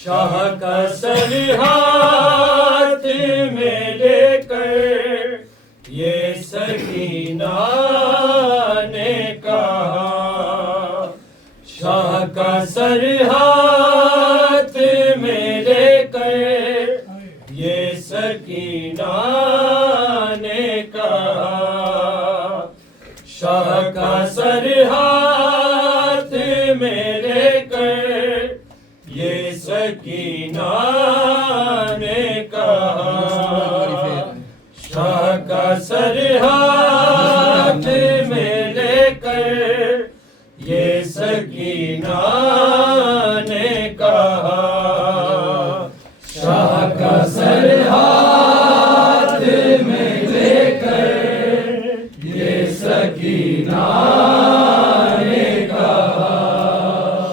شاہ کا سر ہاتھ میں لے کر یہ سکینہ نے کہا، شاہ کا سر ہاتھ میں لے کر یہ سکینہ نے کہا، شاہ کا سر ہاتھ میں لے کر یہ سکینہ نے کہا، شاہ کا سر ہاتھ میں لے کر یہ سکینہ نے کہا، شاہ کا سر ہاتھ میں لے کر یہ سکینہ نے کہا، شاہ کا سر ہاتھ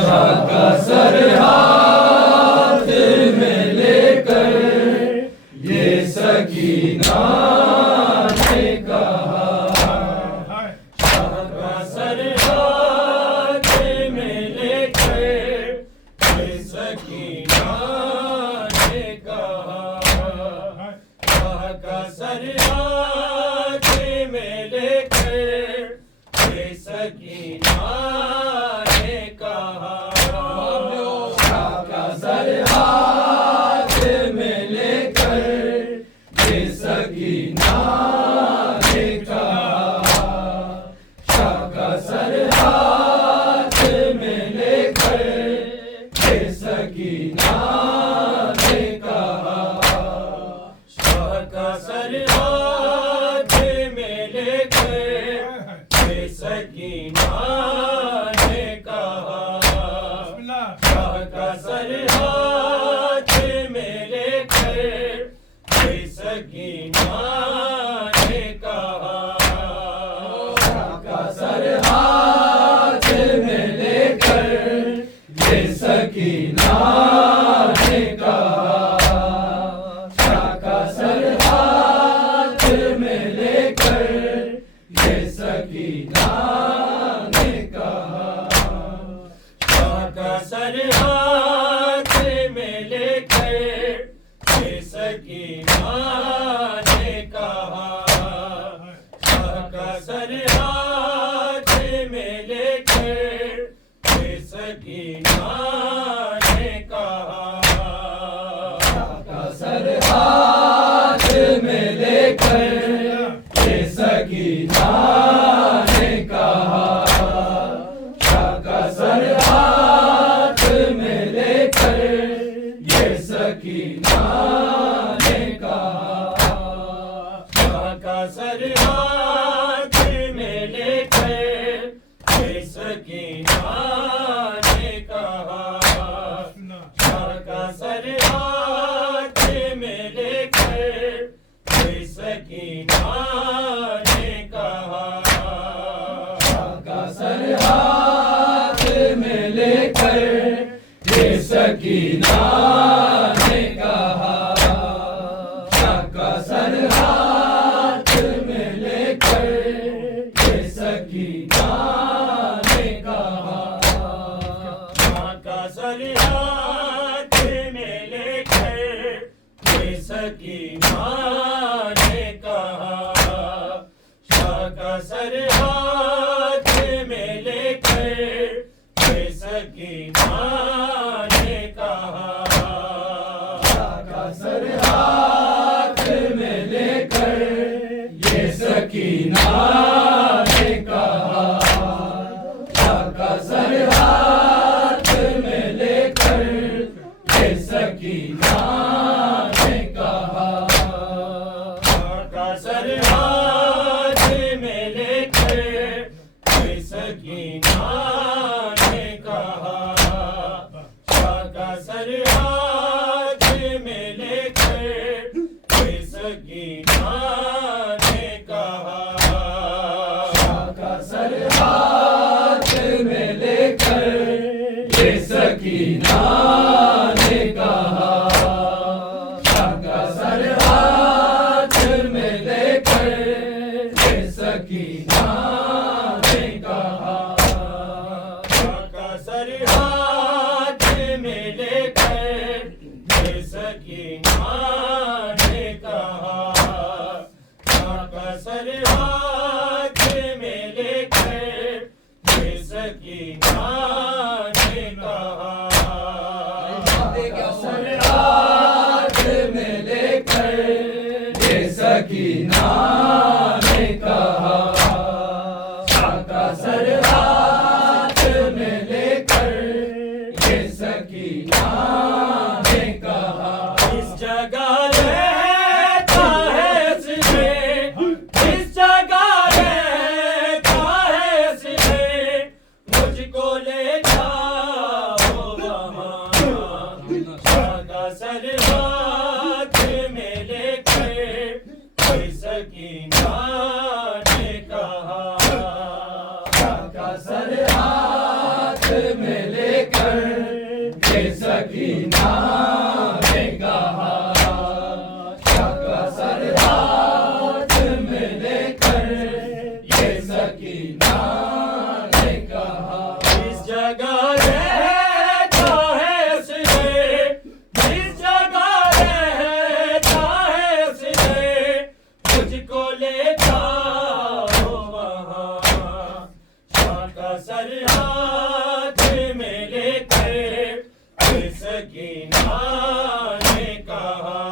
میں لے کر یہ سکینہ نے کہا، شاہ کا سر ہاتھ میں لے کر یہ سکینہ نے کہا، شاہ کا سر ہاتھ میں لے کر یہ سکینہ نے کہا، شاہ کا سر ہاتھ میں لے کر یہ سکینہ نے کہا، شاہ کا سر ہاتھ میں لے کر یہ سکینہ نے کہا، شاہ کا سر ہاتھ میں لے کر یہ سکینہ نے کہا، شاہ کا سر ہاتھ میں لے کر یہ سکینہ نے کہا، شاہ کا سر ہاتھ میں لے کر یہ سکینہ نے کہا، شاہ کا سر ہاتھ میں لے کر یہ سکینہ نے کہا، شاہ کا سر ہاتھ میں لے کر یہ سکینہ نے کہا، شاہ کا سر ہاتھ میں لے کر یہ سکینہ نے کہا، شاہ کا سر ہاتھ میں لے کر یہ سکینہ نے کہا، شاہ کا سر ہاتھ میں لے کر یہ سکینہ نے کہا، شاہ کا سر ہاتھ میں لے کر یہ سکینہ نے کہا، شاہ کا سر ہاتھ میں لے کر یہ سکینہ نے کہا، شاہ کا سر ہاتھ میں لے کر یہ سکینہ نے کہا، شاہ کا سر ہاتھ میں لے کر یہ سکینہ نے کہا، شاہ کا سر ہاتھ میں لے کر یہ سکینہ نے کہا، شاہ کا سر ہاتھ میں لے کر یہ سکینہ نے کہا، شاہ کا سر ہاتھ میں لے کر یہ سکینہ نے کہا، شاہ کا سر ہاتھ میں لے کر یہ سکینہ نے کہا، شاہ کا سر ہاتھ میں لے کر یہ سکینہ نے کہا، شاہ کا سر ہاتھ میں لے کر یہ سکینہ نے کہا، شاہ کا سر ہاتھ میں لے کر یہ سکینہ نے کہا، شاہ کا سر ہاتھ میں لے کر کا سر ہاتھ میں لے کر یہ سکینہ نے کہا سر ہاتھ میں لے کر یہ سکینہ نے کہا کا سر ہاتھ میں لے کر یہ سکینہ نے کہا اس جگہ رہتا ہے اس نے اس جگہ رہتا ہے اس نے مجھ کو لے جاؤ وہاں کا سر ہاتھ میں لے کر یہ سکینہ نے کہا کا سر ہاتھ میں لے کر یہ سکینہ نے کہا کا سر ہاتھ میں لے کر یہ سکینہ نے کہا اس جگہ رہتا ہے اس نے اس جگہ رہتا ہے اس نے مجھ کو لے جاؤ وہاں کا سر ہاتھ میں لے کر یہ سکینہ نے کہا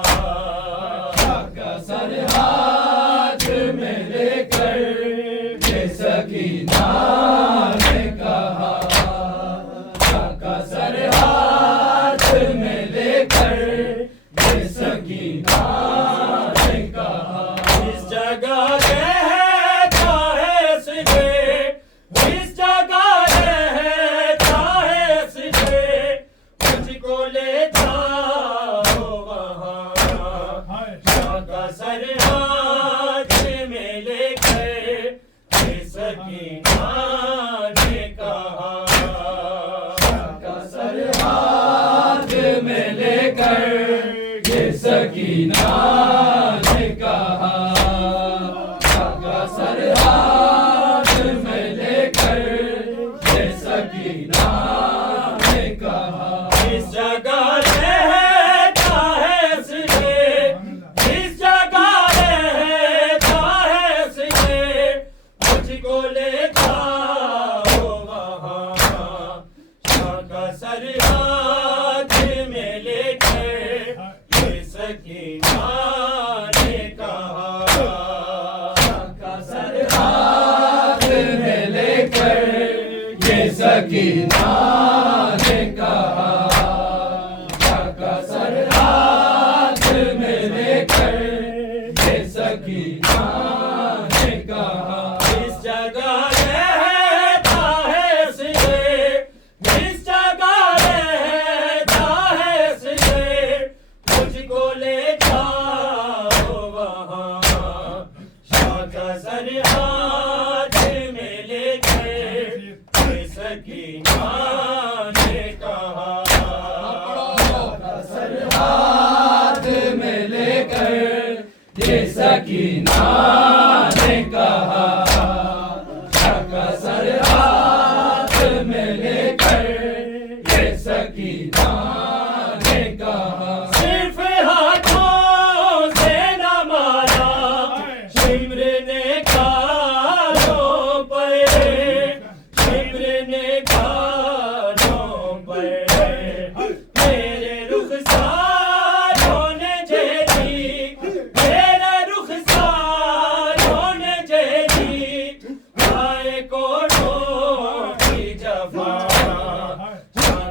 کا سر ہاتھ میں لے کر یہ سکینہ نے کہا کا سر ہاتھ میں لے کر یہ سکینہ نے کہا اس جگہ رہتا ہے اس نے اس جگہ رہتا ہے اس نے مجھ کو لے جاؤ وہاں کا سر ہاتھ میں لے کر یہ سکینہ نے کہا کا سر ہاتھ میں لے کر یہ سکینہ نے کہا کا سر ہاتھ میں لے کر یہ سکینہ نے کہا اس جگہ رہتا ہے اس نے اس جگہ رہتا ہے اس نے مجھ کو لے جاؤ وہاں کا سر ہاتھ میں لے کر یہ سکینہ نے کہا کا سر ہاتھ میں لے کر یہ سکینہ نے کہا کا سر ہاتھ میں لے کر یہ سکینہ نے کہا اس جگہ رہتا ہے اس نے اس جگہ رہتا ہے اس نے مجھ کو لے جاؤ وہاں کا سر ہاتھ میں لے کر یہ سکینہ نے کہا کا سر ہاتھ میں لے کر یہ سکینہ نے کہا کا سر ہاتھ میں لے کر یہ سکینہ نے کہا صرف ہاتھوں سے نہ مارا شمر نے کانوں پر شمر نے کانوں پر میرے رخساروں نے جھیلی میرے رخساروں نے جھیلی آئے کوٹوں کی جفا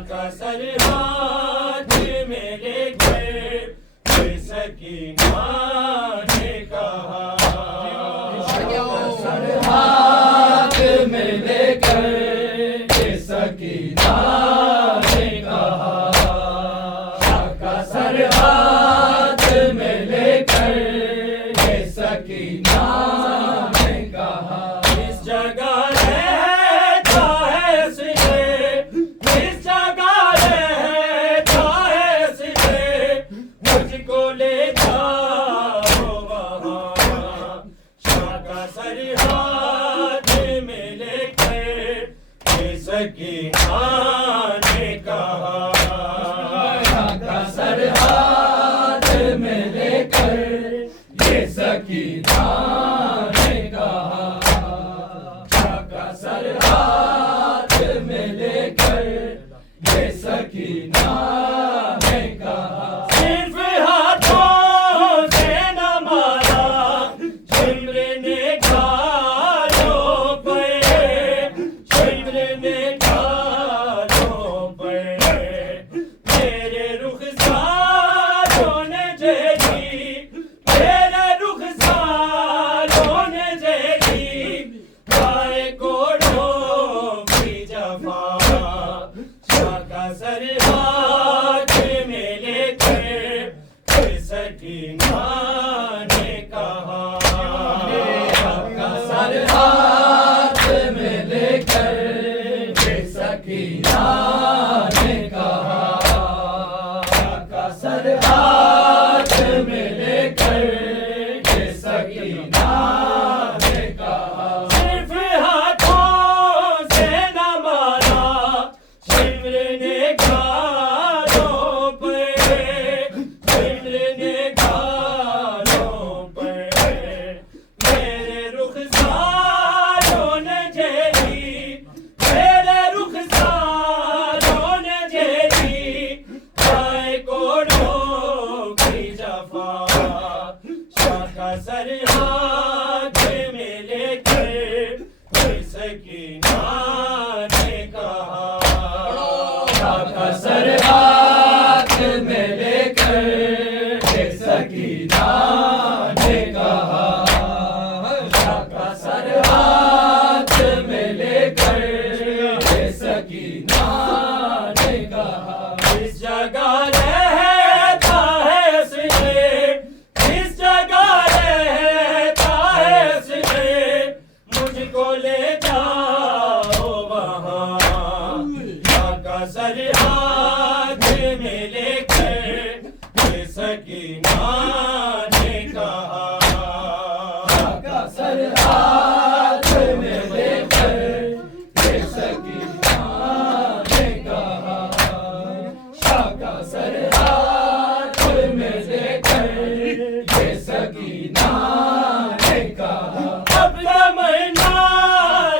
کا سر ہاتھ میں لے کر یہ سکینہ نے کہا سر ہاتھ میں لے کر یہ سکینہ نے کہا کا سر ہاتھ میں لے کر یہ سکینہ نے کہا اس جگہ رہتا ہے اس نے اس جگہ رہتا ہے اس نے مجھ کو لے جاؤ وہاں کا سر ہاتھ میں لے کر یہ سکینہ نے کہا کا سر ہاتھ میں لے کر یہ سکینہ سر ہاتھ میں لے کر یہ سکینہ نے کہا، شاہ کا سر ہاتھ میں لے کر یہ سکینہ نے کہا، اب تمنا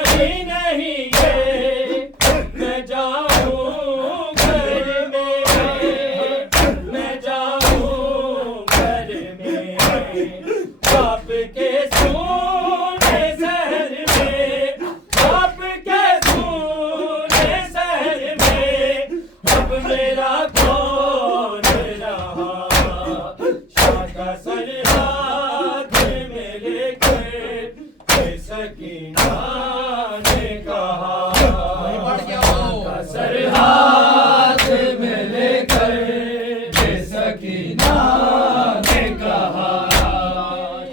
ہی نہیں ہے میں جاؤں گھر میں، میں جاؤں گھر میں، آپ کے سونے شہر میں، آپ کے سونے شہر میں، اب میرا کون رہا، شاہ کا سر ہاتھ میں لے کر یہ سکینہ نے کہا، شاہ کا سر ہاتھ میں لے کر یہ سکینہ نے کہا،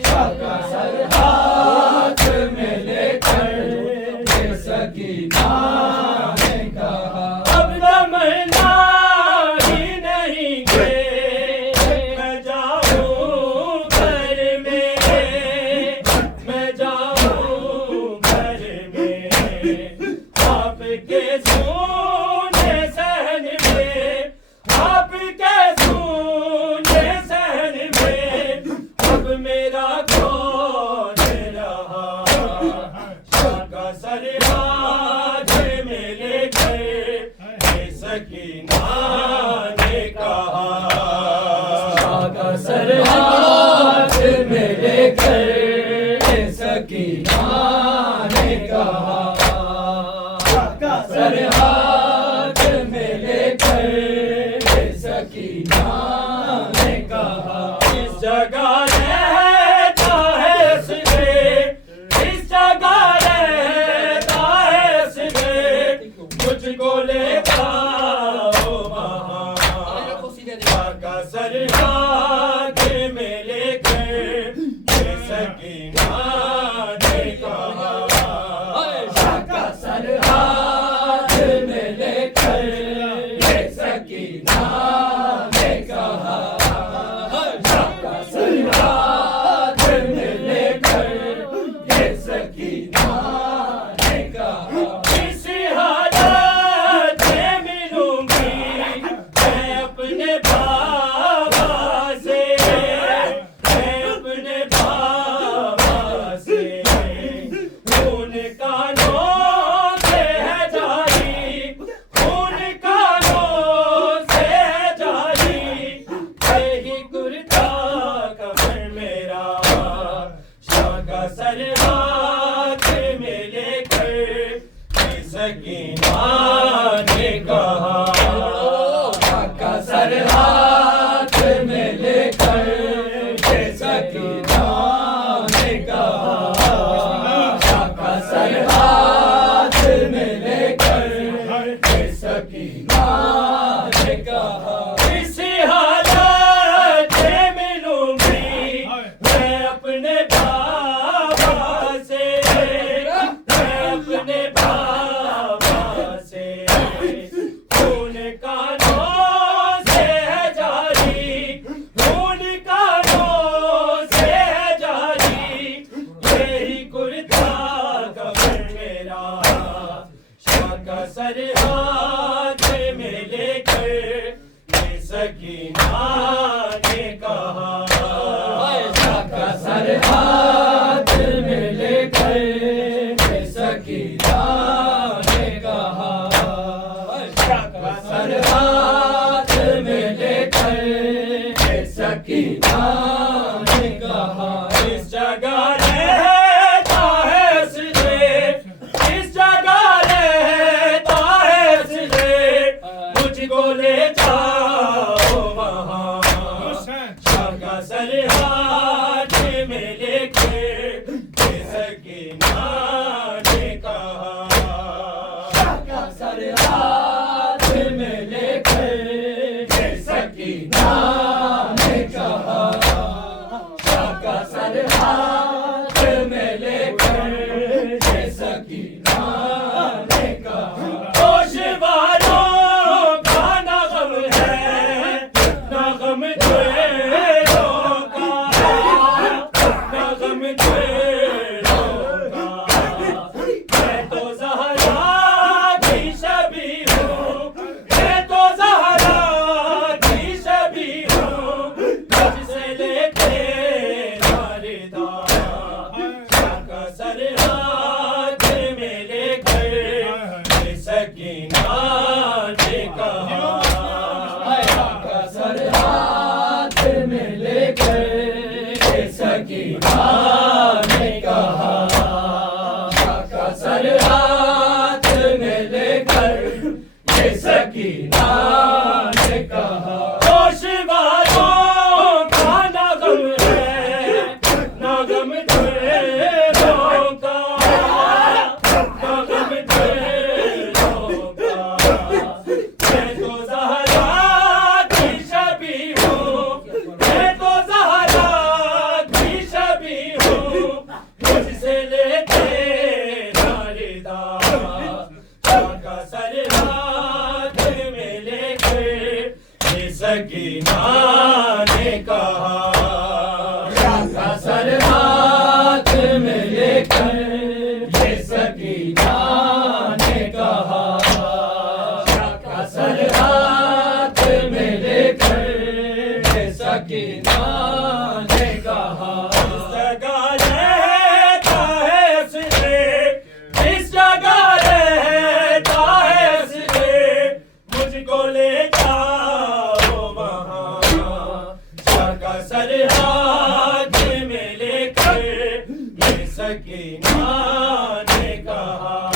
شاہ کا سر ہاتھ میں لے کر یہ سکینہ نے کہا، اب تمنا ہی نہیں ہے میں جاؤں گھر میں، میں جاؤں گھر میں، آپ کے سونے شہر میں، آپ کے سونے شہر میں، اب میرا کون رہا، شاہ کا سر ہاتھ میں لے کر یہ سکینہ نے کہا، شاہ کا سر ہاتھ میں لے کر یہ سکینہ نے کہا، شاہ کا سر ہاتھ میں لے کر یہ سکینہ نے کہا، اس جگہ رہتا ہے اس نے، اس جگہ رہتا ہے اس نے، مجھ کو لے جاؤ وہاں، شاہ کا سر ہاتھ میں لے کر یہ سکینہ نے کہا، شاہ کا سر ہاتھ میں لے کر یہ سکینہ نے کہا، شاہ کا سر ہاتھ میں لے کر یہ سکینہ نے کہا، اس حالت میں ملوں گی میں اپنے بابا سے، میں اپنے بابا سے، خون کانوں سے ہے جاری، خون کانوں سے ہے جاری، یہی کرتا کمر میرا، شاہ کا سر ہاتھ میں لے کر یہ سکینہ نے کہا، شاہ کا سر ہاتھ میں لے کر یہ سکینہ نے کہا، شاہ کا سر ہاتھ میں لے کر یہ سکینہ نے کہا، اس حالت میں ملوں گی میں اپنے بابا سے، میں اپنے بابا سے، خون کانوں سے ہے جاری، خون کانوں سے ہے جاری، یہی کرتا کمر میرا، شاہ کا سر ہاتھ میں لے کر یہ سکینہ نے کہا، شاہ کا سر ہاتھ میں لے کر یہ سکینہ نے کہا، شاہ کا سر ہاتھ میں لے کر یہ سکینہ نے کہا، اس جگہ رہتا ہے اس نے، اس جگہ رہتا ہے اس نے، مجھ کو لے جاؤ وہاں، شاہ کا سر ہاتھ میں لے کے یہ سکینہ نے کہا، شاہ کا سر ہاتھ میں لے کر یہ سکینہ نے کہا، شاہ کا سر ہاتھ میں لے کر یہ سکینہ نے کہا، ہوش والوں کا نہ غم ہے نہ غم تیروں کا، نہ غم تیروں کیسے لیتے ناردا کا سر ہاتھ میں لے کر یہ سکینہ نے کہا کا سر ہاتھ میں لے کر یہ سکینہ نے کہا کا سر ہاتھ میں لے کر یہ سکینہ نے کہا سکینہ نے کہا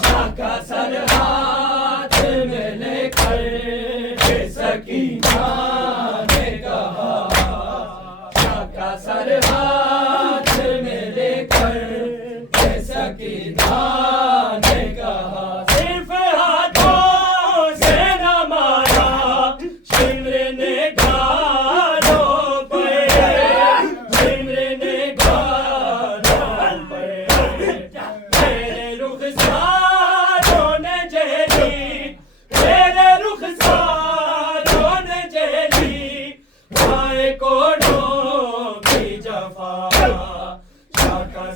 شاہ کا سر ہاتھ میں لے کر یہ سکینہ نے کہا شاہ کا سر ہاتھ میں لے کر یہ سکینہ نے کہا صرف ہاتھوں سے نہ مارا شمر نے گالوں پہ شمر نے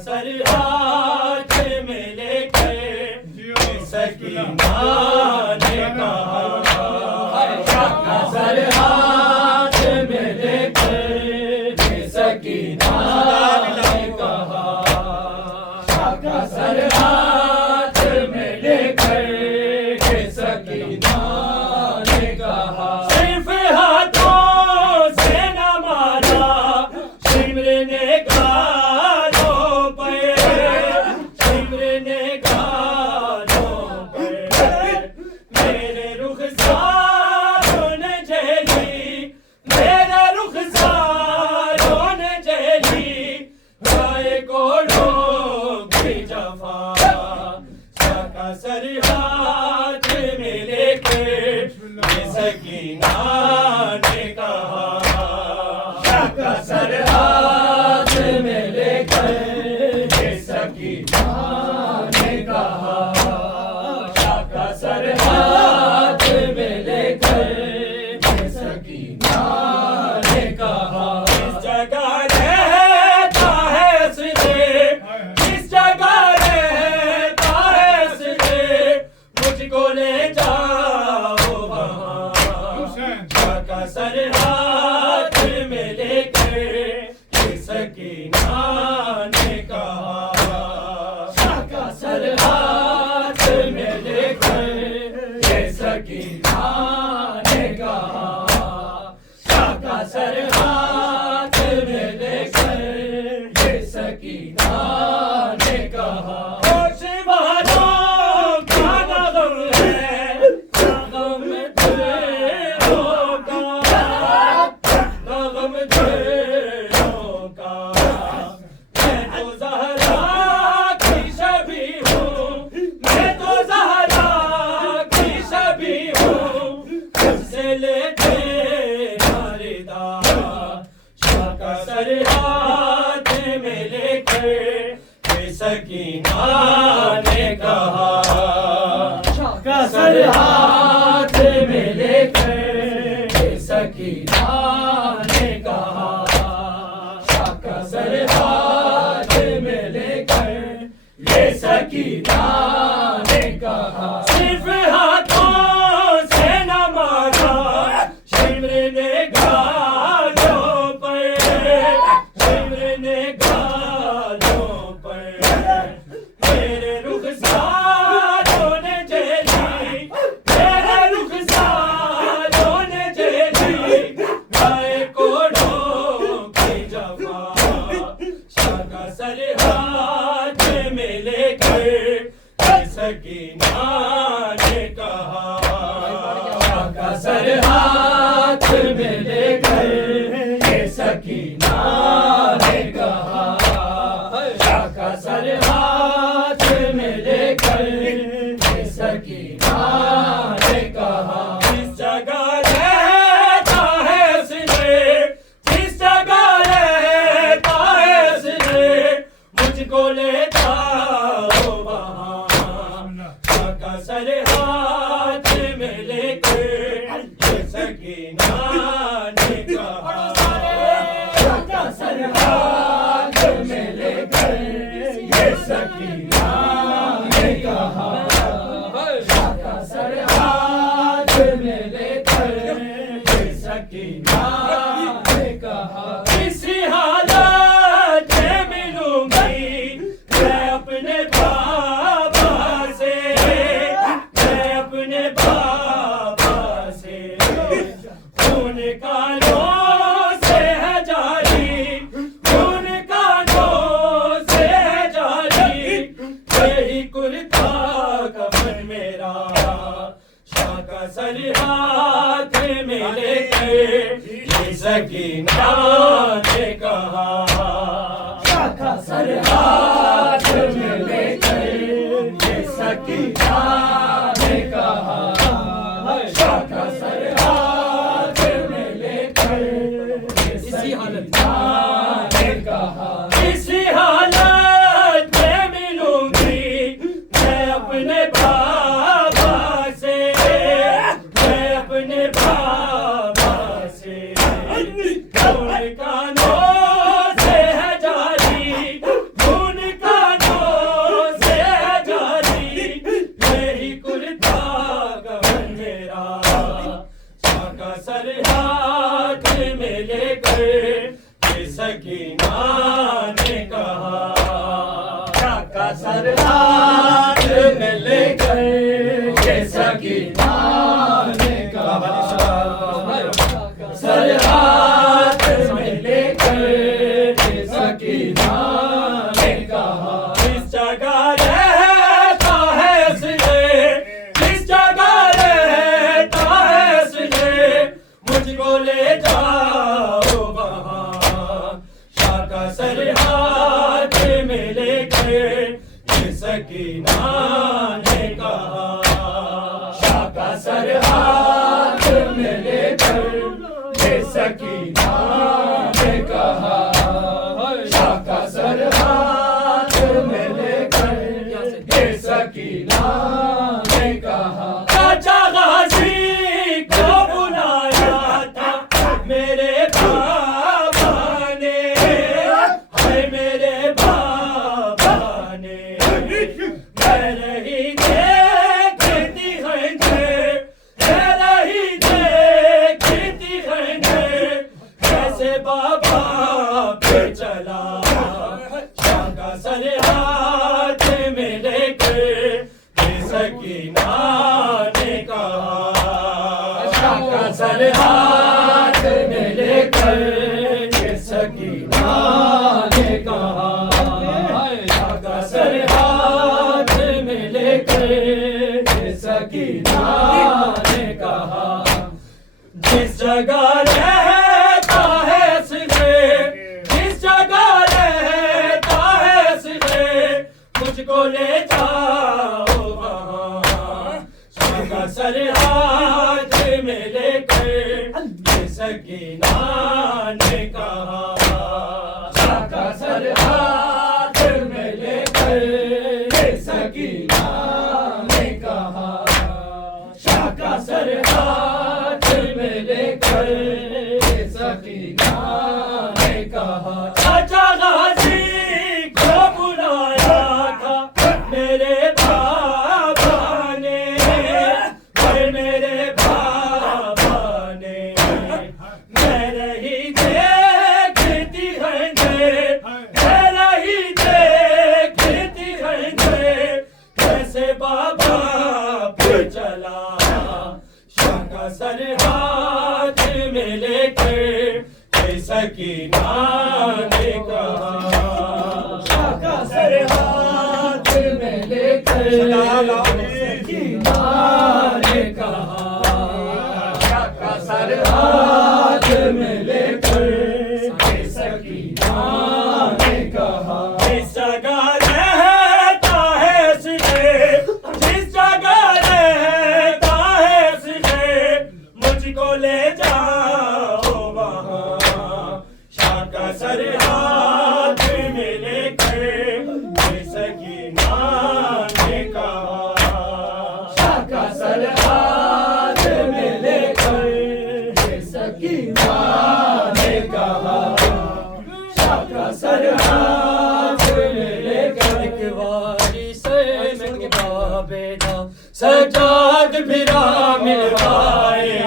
سر ہاتھ میں لے کر سکینہ نے کہا سر ہاتھ میں لے کر سکینہ نے کہا سر ہاتھ میں لے کر سکینہ نے کہا صرف ہاتھوں سے نہ مارا شمر نے سر ہاتھ میں لے کر یہ سکینہ نے کہا کا سر ہاتھ میں لے کر یہ سکینہ نے کہا کا سر ہاتھ میں لے کر یہ سکینہ نے کہا اس جگہ رہتا ہے اس نے اس جگہ کو لے جاؤ وہاں کا سر ہاتھ میں لے کر یہ سکینہ نے کہا کا سر ہاتھ میں لے کر یہ سکینہ نے کہا کا سر ہاتھ میں لے کر یہ سکینہ نے کہا سر ہاتھ میں لے کر یہ سکینہ نے کہا سر ہاتھ میں لے کر یہ سکینہ نے کہا سر ہاتھ میں لے کر یہ سکینہ نے کہا صرف ہاتھوں سے نہ مارا شمر نے سر ہاتھ میں لے کر سکینہ نے کہا سر ہاتھ میں لے کر یہ سکینہ نے کہا سر ہاتھ میں لے کر یہ سکینہ نے کہا اس جگہ رہتا ہے اس نے جس جگہ رہتا ہے اس نے مجھ کو لے جاؤ وہاں، شاہ کا سر ہاتھ میں لے کر یہ سکینہ نے کہا، شاہ کا سر ہاتھ میں لے کر یہ سکینہ نے کہا، شاہ کا سر ہاتھ میں لے کر یہ سکینہ نے کہا، اسی حالت میں ملوں گی میں اپنے بابا سے، میں اپنے بابا سے، خون کانوں سے ہے جاری، خون کانوں سے ہے جاری، یہی کرتا کفن میرا، شاہ کا سر ہاتھ میں لے کر یہ سکینہ نے کہا، شاہ کا سر ہاتھ میں لے کر یہ سکینہ نے کہا، شاہ کا سر ہاتھ میں لے کر اسی حالت نے کہا، اسی حالت میں ملوں گی میں اپنے بابا سے، میں اپنے بابا سے، خون کانوں سے ہے جاری، خون کانوں سے ہے جاری، یہی کرتا کفن میرا، شاہ کا سر ہاتھ میں لے کر یہ سکینہ نے کہا، شاہ کا سر ہاتھ میں لے کر یہ سکینہ نے کہا، سر ہاتھ میں لے کر یہ سکینہ نے کہا، اس جگہ رہتا ہے اس لیے، اس جگہ رہتا ہے اس لیے، مجھ کو لے جاؤ وہاں، شاہ کا سر ہاتھ میں لے کر یہ سکینہ نے کہا، شاہ کا سر ہاتھ میں لے کر یہ سکینہ نے کہا، شاہ کا سر ہاتھ میں لے کر یہ سکینہ نے کہا، چاچا غازی کو بلایا تھا میرے بابا نے، ہے میرے بابا نے، میں رہی دیکھتی ہیں میں رہی دیکھتی ہیں کیسے بابا پہ چلا، شاہ کا سر ہاتھ میں لے کر یہ سکینہ نے کہا، شاہ کا سر ہاتھ میں لے کر یہ سکینہ نے کہا، شاہ کا سر ہاتھ میں لے کر یہ سکینہ نے کہا، جس جگہ رہتا ہے اس لیے، جس جگہ رہتا ہے اس لیے، مجھ کو لے جاؤ وہاں، شاہ کا سر ہاتھ میں لے کر یہ سکینہ نے کہا، شاہ کا سر ہاتھ میں لے کر یہ سکینہ نے کہا، شاہ کا سر ہاتھ میں لے کر یہ سکینہ نے کہا، چاچا غازی کو بلایا تھا میرے بابا نے، میرے بابا نے، میں رہی دیکھتی ہیں میں رہی دیکھتی ہیں کیسے بابا پہ چلا، شاہ کا سر ہاتھ میں لے کر یہ سکینہ نے کہا، شاہ کا سر ہاتھ میں لے کر سکینہ نے کہا، شاہ کا سر ہاتھ میں لے کر یہ سکینہ نے کہا، اس جگہ رہتا ہے اس لیے، جس جگہ رہتا ہے اس لیے، مجھ کو لے جاؤ وہاں، شاہ کا سر ہاتھ میں لے کر بیدا سجاد پھرا ملوائے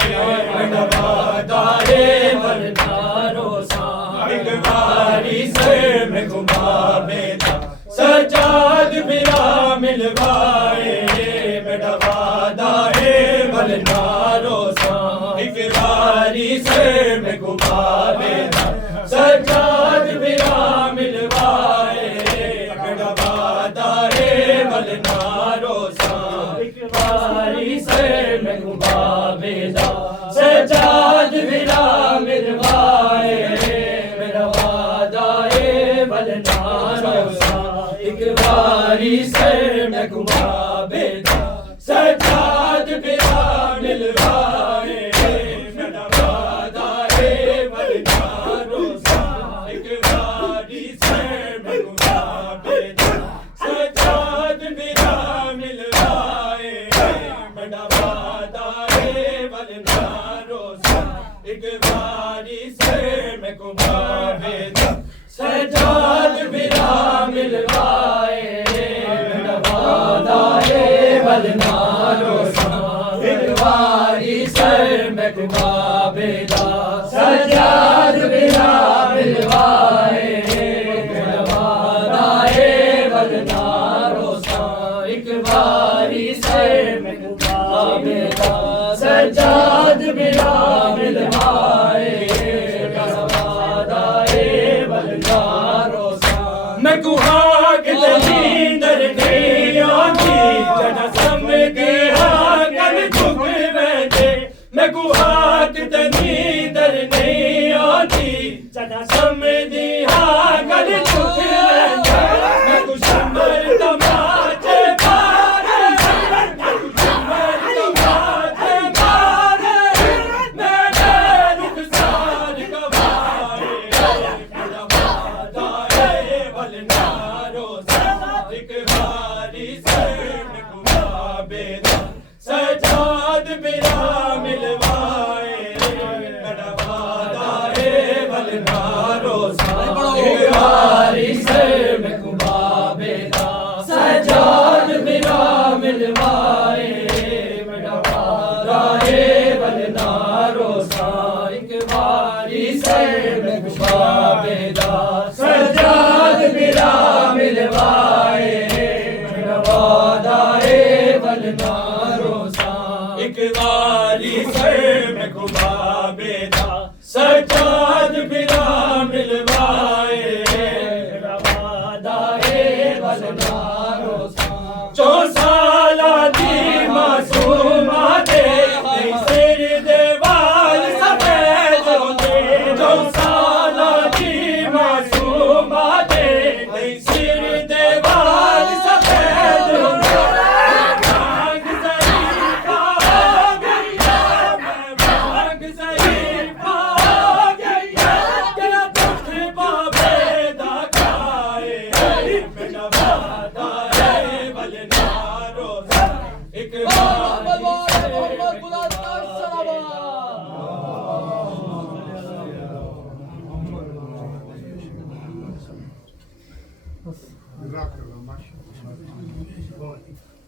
وعدائے ورنہ روزاں ایک باری سر میں گھما بیدا سجاد پھرا ملوائے وعدائے ورنہ روزاں ایک باری سر میں گھما بیدا سجاد پھرا ملوائے وعدائے ورنہ روزاں ایک باری سر میں گھما بیدا سجاد پھرا ملوائے وعدائے ورنہ روزاں ایک باری سر میں گھما بیدا سجاد پھرا ملوائے وعدائے ورنہ روزاں ایک باری سر میں گھما بیدا سجاد پھرا ملوائے وعدائے ورنہ روزاں ایک باری سر میں گھما بیدا سجاد پھرا ملوائے وعدائے ورنہ روزاں ایک باری سر میں گھما بیدا سجاد پھرا ملوائے وعدائے ورنہ روزاں ایک باری سر میں گھما بیدا سجاد پھرا ملوائے وعدائے ورنہ روزاں میں کوہا کے نیندر نہیں آتی جنا سمجھے کل جھک بیٹھے میں کوہا کے نیندر نہیں آتی جنا سمجھے کل جھک بیٹھے میں کچھ مر تماچے پارے میں کچھ مر تماچے پارے میرے رخسار گوارے وعدائے ورنہ روزاں ایک باری سر میں گھما بیدا سجاد پھرا ملوائے وعدائے ورنہ روزاں ایک باری سر میں گھما بیدا سجاد پھرا ملوائے وعدائے ورنہ روزاں ایک باری سر میں گھما بیدا سجاد پھرا ملوائے وعدائے ورنہ روزاں ایک باری سر میں گھما بیدا سجاد پھرا ملوائے وعدائے ورنہ روزاں 4 سالہ دی معصومات سر دیوال سفید ہوتے 4 سالہ دی معصومات سر دیوال سفید ہوتے بھانگ ضعیفہ ہو گئی بھانگ ضعیفہ ہو گئی تیرا دکھ بیدا کھائے میرا وعدائے ورنہ روزاں ایک جزاک اللہ ماشاء اللہ